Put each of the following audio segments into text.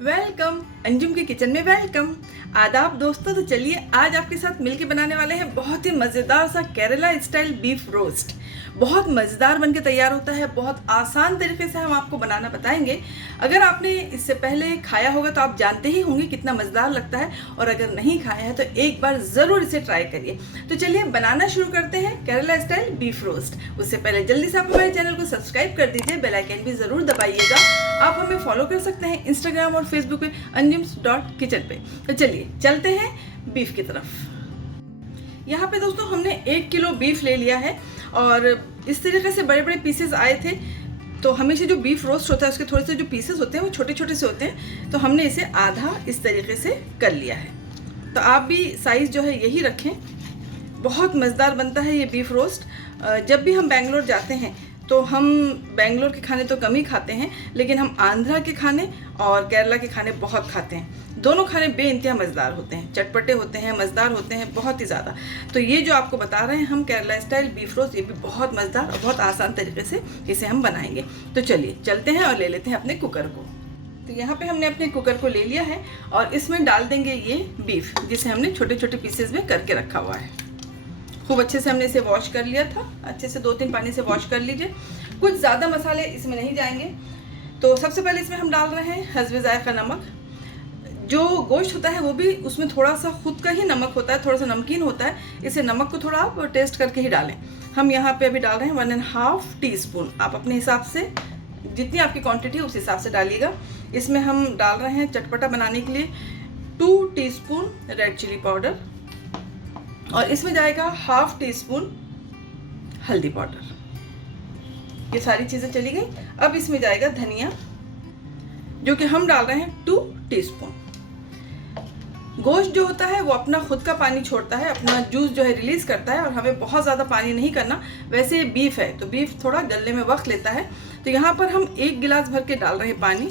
Welcome Anjum की kitchen में welcome. आदाब दोस्तों। तो चलिए आज आपके साथ मिलके बनाने वाले हैं बहुत ही मज़ेदार सा केरला स्टाइल बीफ रोस्ट। बहुत मज़ेदार बनके तैयार होता है, बहुत आसान तरीके से हम आपको बनाना बताएंगे। अगर आपने इससे पहले खाया होगा तो आप जानते ही होंगे कितना मज़ेदार लगता है, और अगर नहीं खाया है तो एक बार ज़रूर इसे ट्राई करिए। तो चलिए बनाना शुरू करते हैं केरला स्टाइल बीफ रोस्ट। उससे पहले जल्दी से आप हमारे चैनल को सब्सक्राइब कर दीजिए, बेल आइकन भी ज़रूर दबाइएगा। आप हमें फॉलो कर सकते हैं इंस्टाग्राम और फेसबुक पे anjums.kitchen पे। तो चलिए चलते हैं बीफ की तरफ। यहाँ पे दोस्तों हमने 1 किलो बीफ ले लिया है, और इस तरीके से बड़े बड़े पीसेस आए थे। तो हमेशा जो बीफ रोस्ट होता है उसके थोड़े से जो पीसेस होते हैं वो छोटे छोटे से होते हैं, तो हमने इसे आधा इस तरीके से कर लिया है। तो आप भी साइज़ जो है यही रखें। बहुत मज़ेदार बनता है ये बीफ रोस्ट। जब भी हम बेंगलोर जाते हैं तो हम बेंगलोर के खाने तो कम ही खाते हैं, लेकिन हम आंध्रा के खाने और केरला के खाने बहुत खाते हैं। दोनों खाने बेइंतहा मज़ेदार होते हैं, चटपटे होते हैं, मज़ेदार होते हैं बहुत ही ज़्यादा। तो ये जो आपको बता रहे हैं हम केरला स्टाइल बीफ रोस्ट, ये भी बहुत मज़ेदार और बहुत आसान तरीके से इसे हम बनाएंगे। तो चलिए चलते हैं और ले लेते हैं अपने कुकर को। तो यहाँ पे हमने अपने कुकर को ले लिया है और इसमें डाल देंगे ये बीफ, जिसे हमने छोटे छोटे पीसेज में करके रखा हुआ है। खूब अच्छे से हमने इसे वॉश कर लिया था, अच्छे से 2-3 पानी से वॉश कर लीजिए। कुछ ज़्यादा मसाले इसमें नहीं जाएंगे। तो सबसे पहले इसमें हम डाल रहे हैं हस्बे ज़ायक़ा नमक। जो गोश्त होता है वो भी उसमें थोड़ा सा खुद का ही नमक होता है, थोड़ा सा नमकीन होता है, इसे नमक को थोड़ा आप टेस्ट करके ही डालें। हम यहाँ पे अभी डाल रहे हैं 1.5 टीस्पून। आप अपने हिसाब से जितनी आपकी क्वांटिटी है उस हिसाब से डालिएगा। इसमें हम डाल रहे हैं चटपटा बनाने के लिए 2 टीस्पून रेड चिली पाउडर, और इसमें जाएगा 1/2 टीस्पून हल्दी पाउडर। ये सारी चीज़ें चली गई। अब इसमें जाएगा धनिया, जो कि हम डाल रहे हैं 2 टीस्पून। गोश्त जो होता है वो अपना खुद का पानी छोड़ता है, अपना जूस जो है रिलीज़ करता है, और हमें बहुत ज़्यादा पानी नहीं करना। वैसे बीफ है तो बीफ थोड़ा गलने में वक्त लेता है। तो यहाँ पर हम 1 गिलास भर के डाल रहे हैं पानी,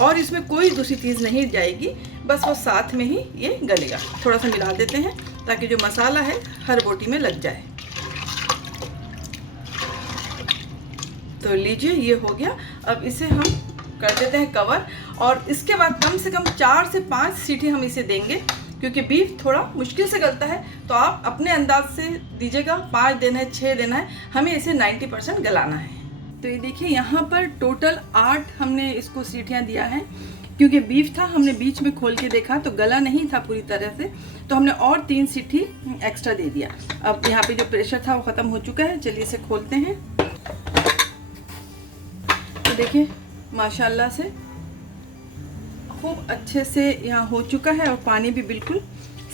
और इसमें कोई दूसरी चीज़ नहीं जाएगी, बस वो साथ में ही ये गलेगा। थोड़ा सा मिला देते हैं ताकि जो मसाला है हर बोटी में लग जाए। तो लीजिए ये हो गया। अब इसे हम कर देते हैं कवर, और इसके बाद कम से कम 4 से 5 सीटी हम इसे देंगे, क्योंकि बीफ थोड़ा मुश्किल से गलता है। तो आप अपने अंदाज से दीजिएगा, 5 देना है, 6 देना है, हमें इसे 90% गलाना है। तो ये देखिए यहाँ पर टोटल 8 हमने इसको सीटियाँ दिया है, क्योंकि बीफ था, हमने बीच में खोल के देखा तो गला नहीं था पूरी तरह से, तो हमने और 3 सीटी एक्स्ट्रा दे दिया। अब यहाँ पे जो प्रेशर था वो ख़त्म हो चुका है। चलिए इसे खोलते हैं। तो देखिए माशाल्लाह से खूब अच्छे से यहाँ हो चुका है, और पानी भी बिल्कुल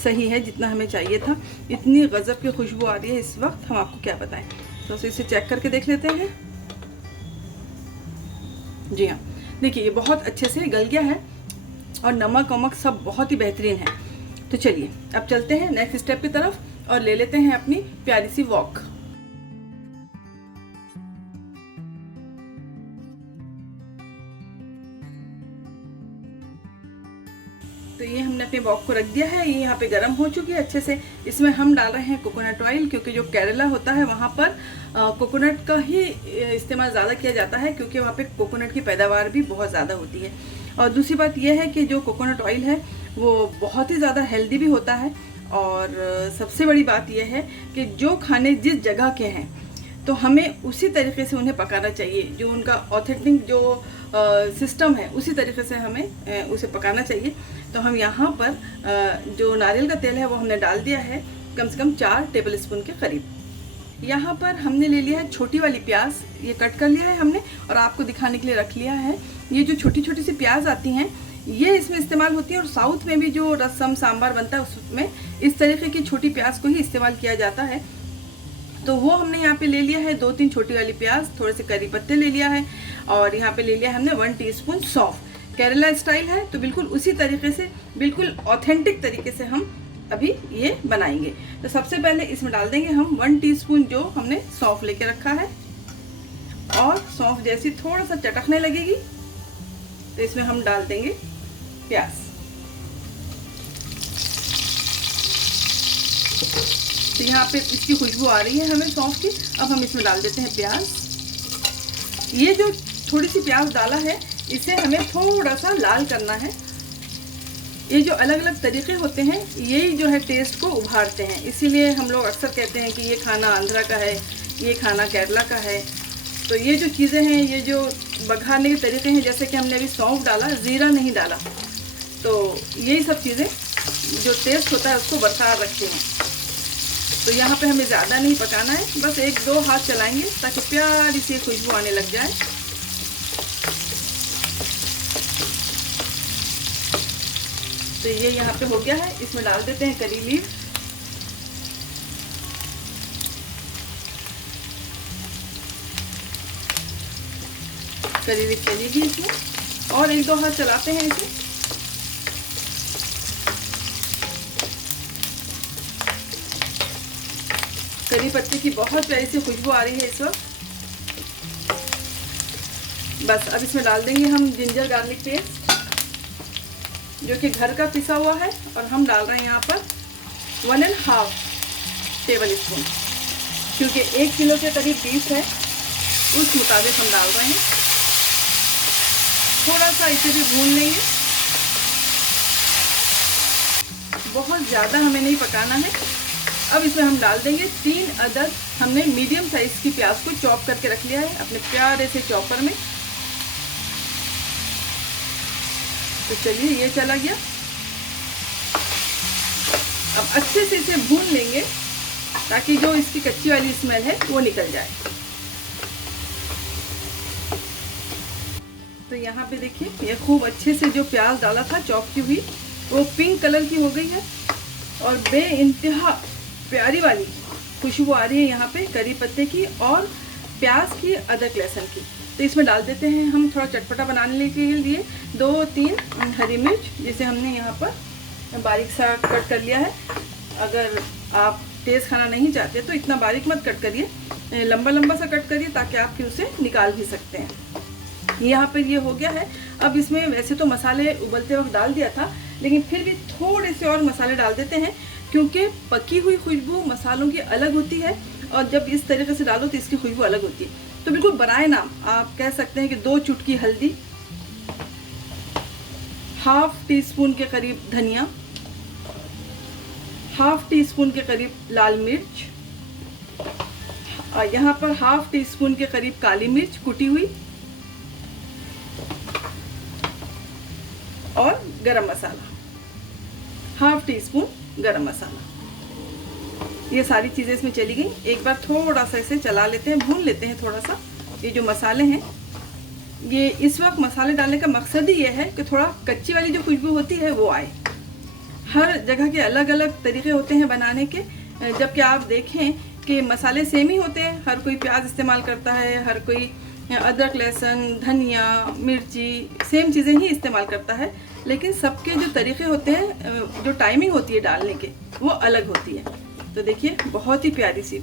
सही है जितना हमें चाहिए था। इतनी गज़ब की खुशबू आ रही है इस वक्त, हम आपको क्या बताएं। तो इसे चेक करके देख लेते हैं। जी हाँ, देखिए ये बहुत अच्छे से गल गया है, और नमक वमक सब बहुत ही बेहतरीन है। तो चलिए अब चलते हैं नेक्स्ट स्टेप की तरफ, और ले लेते हैं अपनी प्यारी सी वॉक। तो ये हमने अपने वॉक को रख दिया है। ये यहाँ पे गर्म हो चुकी है अच्छे से। इसमें हम डाल रहे हैं कोकोनट ऑयल, क्योंकि जो केरला होता है वहाँ पर कोकोनट का ही इस्तेमाल ज़्यादा किया जाता है, क्योंकि वहाँ पे कोकोनट की पैदावार भी बहुत ज़्यादा होती है। और दूसरी बात यह है कि जो कोकोनट ऑयल है वो बहुत ही ज़्यादा हेल्दी भी होता है। और सबसे बड़ी बात यह है कि जो खाने जिस जगह के हैं तो हमें उसी तरीके से उन्हें पकाना चाहिए। जो उनका ऑथेंटिक जो सिस्टम है उसी तरीके से हमें उसे पकाना चाहिए। तो हम यहाँ पर जो नारियल का तेल है वो हमने डाल दिया है, कम से कम 4 टेबल स्पून के करीब। यहाँ पर हमने ले लिया है छोटी वाली प्याज, ये कट कर लिया है हमने, और आपको दिखाने के लिए रख लिया है। ये जो छोटी छोटी सी प्याज आती हैं ये इसमें इस्तेमाल होती है, और साउथ में भी जो रसम सांभर बनता है उसमें इस तरीके की छोटी प्याज को ही इस्तेमाल किया जाता है। तो वो हमने यहाँ पे ले लिया है 2-3 छोटी वाली प्याज, थोड़े से करी पत्ते ले लिया है, और यहाँ पे ले लिया है हमने 1 टीस्पून सौंफ। केरला स्टाइल है तो बिल्कुल उसी तरीके से, बिल्कुल ऑथेंटिक तरीके से हम अभी ये बनाएंगे। तो सबसे पहले इसमें डाल देंगे हम 1 टीस्पून जो हमने सौंफ लेके रखा है, और सौंफ जैसी थोड़ा सा चटकने लगेगी तो इसमें हम डाल देंगे प्याज। तो यहाँ पे इसकी खुशबू आ रही है हमें सौंफ की। अब हम इसमें डाल देते हैं प्याज। ये जो थोड़ी सी प्याज डाला है इसे हमें थोड़ा सा लाल करना है। ये जो अलग अलग तरीके होते हैं यही जो है टेस्ट को उभारते हैं, इसीलिए हम लोग अक्सर कहते हैं कि ये खाना आंध्रा का है, ये खाना केरला का है। तो ये जो चीज़ें हैं, ये जो बघारने के तरीके हैं, जैसे कि हमने अभी सौंफ डाला, ज़ीरा नहीं डाला, तो यही सब चीज़ें जो टेस्ट होता है उसको बरकरार रखते हैं। तो यहाँ पे हमें ज़्यादा नहीं पकाना है, बस 1-2 हाथ चलाएंगे ताकि प्यारी सी खुशबू आने लग जाए। तो ये यहाँ पे हो गया है। इसमें डाल देते हैं करी लीफ, करी लीफ चलेगी इसमें, और 1-2 हाथ चलाते हैं इसे। करी पत्ते की बहुत प्यारी सी खुशबू आ रही है इस वक्त। बस अब इसमें डाल देंगे हम जिंजर गार्लिक पेस्ट, जो कि घर का पिसा हुआ है, और हम डाल रहे हैं यहाँ पर 1.5 टेबल स्पून, क्योंकि 1 किलो के करीब बीफ है, उस मुताबिक हम डाल रहे हैं। थोड़ा सा इसे भी भून लेंगे, बहुत ज़्यादा हमें नहीं पकाना है। अब इसमें हम डाल देंगे 3 अदद हमने मीडियम साइज़ की प्याज को चॉप करके रख लिया है अपने प्यारे से चॉपर में। तो चलिए ये चला गया। अब अच्छे से इसे भून लेंगे ताकि जो इसकी कच्ची वाली स्मेल है वो निकल जाए। तो यहाँ पे देखिए, ये खूब अच्छे से जो प्याज डाला था चॉप की हुई, वो पिंक कलर की हो गई है, और बेइंतहा प्यारी वाली खुशबू आ रही है यहाँ पे करी पत्ते की और प्याज की, अदरक लहसुन की। तो इसमें डाल देते हैं हम थोड़ा चटपटा बनाने के लिए 2-3 हरी मिर्च, जिसे हमने यहाँ पर बारीक सा कट कर लिया है। अगर आप तेज़ खाना नहीं चाहते तो इतना बारीक मत कट करिए, लंबा लंबा सा कट करिए ताकि आप फिर उसे निकाल भी सकते हैं। यहाँ पर ये हो गया है। अब इसमें वैसे तो मसाले उबलते वक्त डाल दिया था, लेकिन फिर भी थोड़े से और मसाले डाल देते हैं, क्योंकि पकी हुई खुशबू मसालों की अलग होती है, और जब इस तरीके से डालो तो इसकी खुशबू अलग होती है। तो बिल्कुल बनाए नाम आप कह सकते हैं कि 2 चुटकी हल्दी, 1/2 टीस्पून के करीब धनिया, 1/2 टीस्पून के करीब लाल मिर्च, यहाँ पर 1/2 टीस्पून के करीब काली मिर्च कुटी हुई, और गरम मसाला 1/2 टीस्पून गरम मसाला। ये सारी चीज़ें इसमें चली गई। एक बार थोड़ा सा इसे चला लेते हैं, भून लेते हैं थोड़ा सा। ये जो मसाले हैं, ये इस वक्त मसाले डालने का मकसद ही ये है कि थोड़ा कच्ची वाली जो खुशबू होती है वो आए। हर जगह के अलग अलग तरीके होते हैं बनाने के, जबकि आप देखें कि मसाले सेम ही होते हैं। हर कोई प्याज इस्तेमाल करता है, हर कोई अदरक लहसुन धनिया मिर्ची सेम चीज़ें ही इस्तेमाल करता है, लेकिन सबके जो तरीके होते हैं, जो टाइमिंग होती है डालने के, वो अलग होती है। तो देखिए बहुत ही प्यारी सी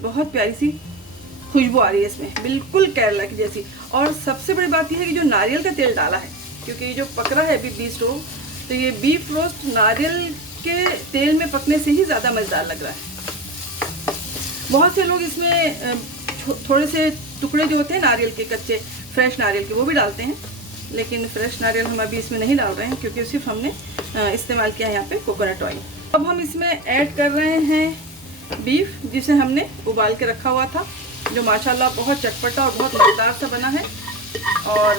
खुशबू आ रही है इसमें, बिल्कुल केरला की जैसी। और सबसे बड़ी बात यह है कि जो नारियल का तेल डाला है, क्योंकि ये जो पक रहा है अभी बीफ रोस्ट, तो ये बीफ रोस्ट नारियल के तेल में पकने से ही ज़्यादा मज़ेदार लग रहा है। बहुत से लोग इसमें थोड़े से टुकड़े जो होते हैं नारियल के, कच्चे फ्रेश नारियल के, वो भी डालते हैं, लेकिन फ्रेश नारियल हम अभी इसमें नहीं डाल रहे हैं, क्योंकि सिर्फ हमने इस्तेमाल किया है यहाँ पे कोकोनट ऑयल। अब हम इसमें ऐड कर रहे हैं बीफ, जिसे हमने उबाल के रखा हुआ था, जो माशाल्लाह बहुत चटपटा और बहुत मज़ेदार सा बना है। और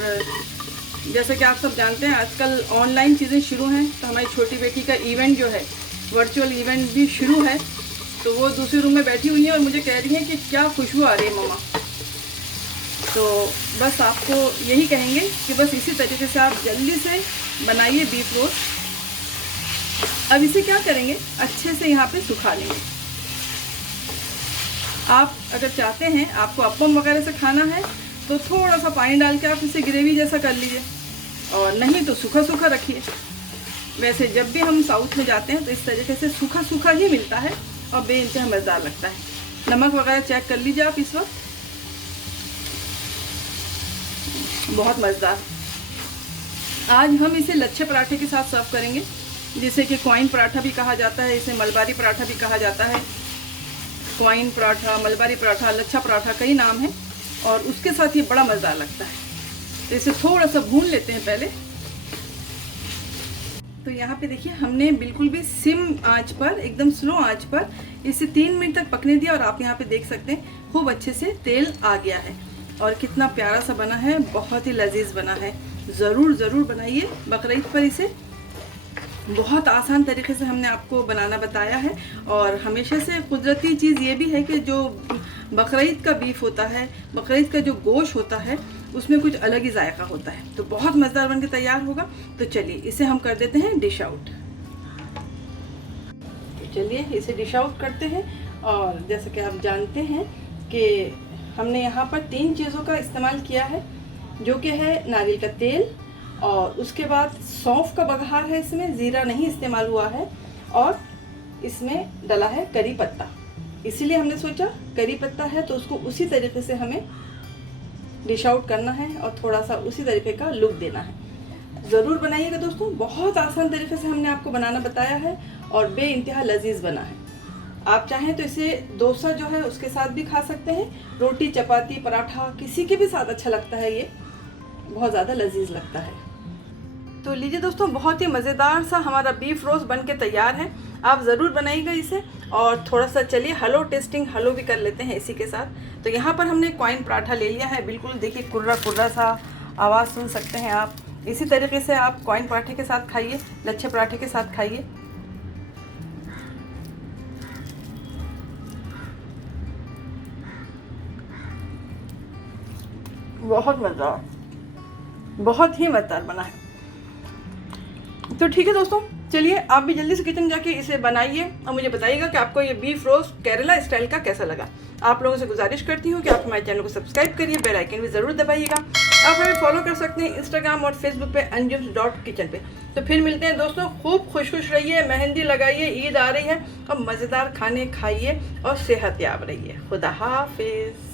जैसे कि आप सब जानते हैं आजकल ऑनलाइन चीज़ें शुरू हैं, तो हमारी छोटी बेटी का इवेंट जो है, वर्चुअल इवेंट भी शुरू है, तो वो दूसरे रूम में बैठी हुई है और मुझे कह रही है कि क्या खुशबू आ रही है मम्मा। तो बस आपको यही कहेंगे कि बस इसी तरीके से आप जल्दी से बनाइए बीफ रोस्ट। अब इसे क्या करेंगे, अच्छे से यहाँ पे सुखा लेंगे। आप अगर चाहते हैं आपको अप्पम वगैरह से खाना है तो थोड़ा सा पानी डाल के आप इसे ग्रेवी जैसा कर लीजिए, और नहीं तो सूखा सूखा रखिए। वैसे जब भी हम साउथ में जाते हैं तो इस तरीके से सूखा सूखा ही मिलता है और बेइंतहा मज़ेदार लगता है। नमक वगैरह चेक कर लीजिए आप इस वक्त, बहुत मज़ेदार। आज हम इसे लच्छे पराठे के साथ सर्व करेंगे, जिसे कि क्वाइन पराठा भी कहा जाता है, इसे मलबारी पराठा भी कहा जाता है। क्वाइन पराठा, मलबारी पराठा, लच्छा पराठा, कई नाम हैं, और उसके साथ ये बड़ा मज़ेदार लगता है। तो इसे थोड़ा सा भून लेते हैं पहले। तो यहाँ पे देखिए हमने बिल्कुल भी सिम आंच पर, एकदम स्लो आंच पर इसे 3 मिनट तक पकने दिया और आप यहाँ पे देख सकते हैं खूब अच्छे से तेल आ गया है और कितना प्यारा सा बना है, बहुत ही लजीज बना है। ज़रूर बनाइए बकरीद पर इसे। बहुत आसान तरीके से हमने आपको बनाना बताया है और हमेशा से कुदरती चीज़ ये भी है कि जो बकरीद का बीफ होता है, बकरीद का जो गोश्त होता है, उसमें कुछ अलग ही जायका होता है। तो बहुत मज़ेदार बनके तैयार होगा। तो चलिए इसे हम कर देते हैं डिश आउट। तो चलिए इसे डिश आउट करते हैं। और जैसा कि आप जानते हैं कि हमने यहाँ पर 3 चीज़ों का इस्तेमाल किया है, जो कि है नारियल का तेल, और उसके बाद सौंफ का बघार है, इसमें ज़ीरा नहीं इस्तेमाल हुआ है, और इसमें डला है करी पत्ता। इसीलिए हमने सोचा करी पत्ता है तो उसको उसी तरीके से हमें डिश आउट करना है और थोड़ा सा उसी तरीके का लुक देना है। ज़रूर बनाइएगा दोस्तों, बहुत आसान तरीके से हमने आपको बनाना बताया है और बेइंतहा लजीज बना है। आप चाहें तो इसे डोसा जो है उसके साथ भी खा सकते हैं, रोटी, चपाती, पराठा, किसी के भी साथ अच्छा लगता है। ये बहुत ज़्यादा लजीज लगता है। तो लीजिए दोस्तों, बहुत ही मज़ेदार सा हमारा बीफ रोस्ट बन के तैयार है। आप ज़रूर बनाइएगा इसे। और थोड़ा सा चलिए हलो टेस्टिंग हलो भी कर लेते हैं इसी के साथ। तो यहाँ पर हमने कॉइन पराठा ले लिया है, बिल्कुल देखिए कुर्रा कुर्रा सा आवाज़ सुन सकते हैं आप। इसी तरीके से आप कॉइन पराठे के साथ खाइए, लच्छे पराठे के साथ खाइए। बहुत मज़ेदार, बहुत ही मज़ेदार बना है। तो ठीक है दोस्तों, चलिए आप भी जल्दी से किचन जाके इसे बनाइए और मुझे बताइएगा कि आपको ये बीफ रोस्ट केरला स्टाइल का कैसा लगा। आप लोगों से गुजारिश करती हूँ कि आप हमारे चैनल को सब्सक्राइब करिए, बेल आइकन भी ज़रूर दबाइएगा। आप हमें फॉलो कर सकते हैं इंस्टाग्राम और फेसबुक पे anjums.kitchen पे। तो फिर मिलते हैं दोस्तों, खूब खुश रहिए, मेहंदी लगाइए, ईद आ रही है और मज़ेदार खाने खाइए और सेहतयाब रहिए। खुदा हाफिज़।